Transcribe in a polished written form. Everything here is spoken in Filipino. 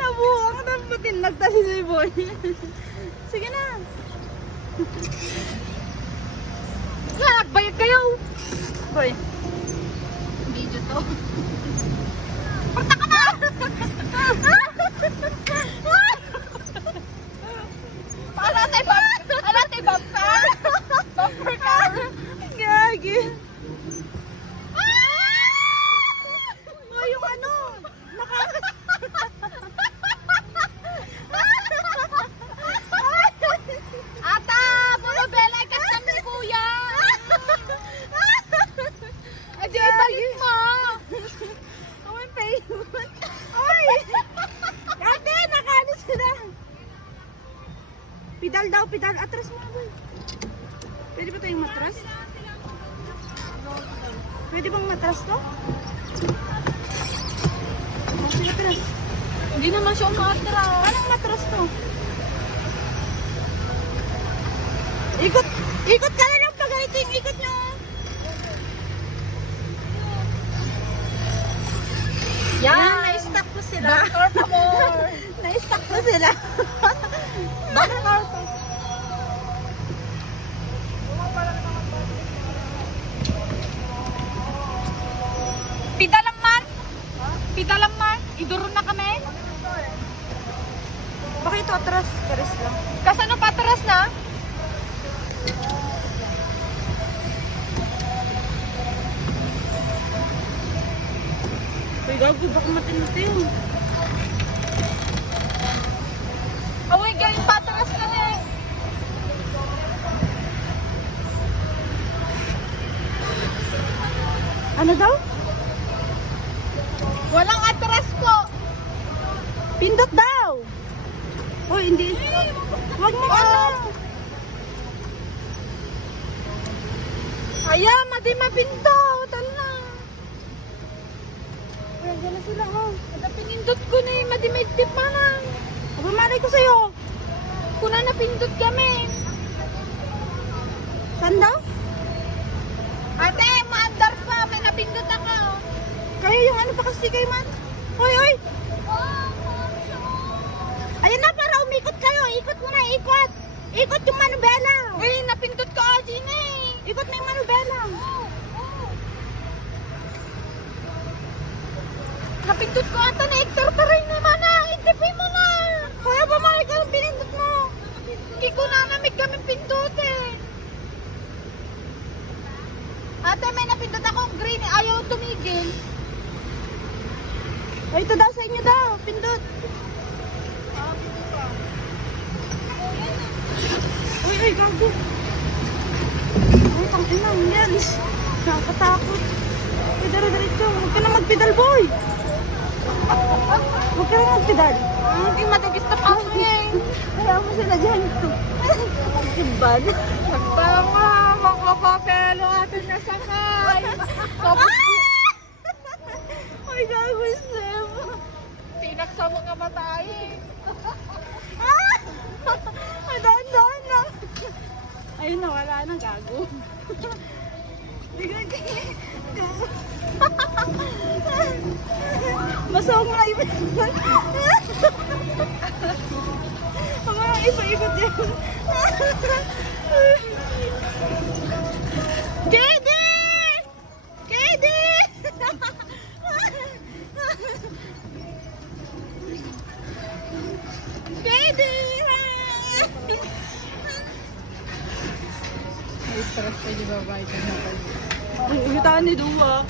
Nabuang na patin nagtali si Boy. Sige na. Nagbayad kayo. Boy. Video to. Parta ka na! Alatay bumper! Bumper car! Gagi. Oh, yung ano. Ata! Puro belay kas kami kuya! Adi, ibalik mo! Oh, may payment. Oy! Ate, nakano sila. Pedal daw, pedal. Atras mo, boy. Pwede ba tayong matras? Pwede bang matras to? Oh, sige, atras. Hindi naman siya umatras. Anong matras to? Ikot! Ikot ka na lang pag ito yung ikot nyo. Yan! Na-stuck po sila. Bumper pa more! Na-stuck po sila. Bumper pa! Pidalang man! Pidalang man! Iduro na kami! Baka ito atras. Karis lang. Kasano patras na? Uy, gago. Baka matindi yun. Away galing patras na eh! Ano daw? Walang atras po! Pindot daw. Uy, hindi. Huwag mo ano. Ayan, madi mapindot! Ala! Uy, andyan na sila, oh. Kada pinindot ko na eh, madi may tip pa na! Bumalay ko sa'yo. Kuna napindot kami! Saan daw? Ate, maandar pa! May napindot ako! Kayo yung ano pa kasi kayo man. Uy, uy. Ayan na, para umikot kayo. Ikot mo na, ikot. Ikot yung manubela. Uy, napindot ko aji na eh! Ikot na yung manubela. Napindot ko ata na Hector Taray naman na! Itipin mo na! Kaya bumalay ka ng pinindot mo. Kiko na namig kami pindot eh! Ate, may napindot akong green eh. Ayaw tumigil. Uy, ito daw sa inyo daw. Pindot. Uy, uy, gago. Uy, tangina, yan. Nakakatakot. Uy, dara-diretso. Huwag ka na magpedal, boy. Huwag ka na magpedal. Hindi madagis na pa ako eh! Kaya mo sila dyan. Kimbal. Magtama! Makapapelo atin na sakay! Tapos Uy, gago, Sam. tinaksa mo nga matay eh! Daan-daan lang. Ayun na, wala na, gago. Gago. Masawag mo na ibig. Ang mga ipa-ikot yan. Kede! Kede! Kede! May stress pa di ba ba ito na Ang ulitan ni Dua.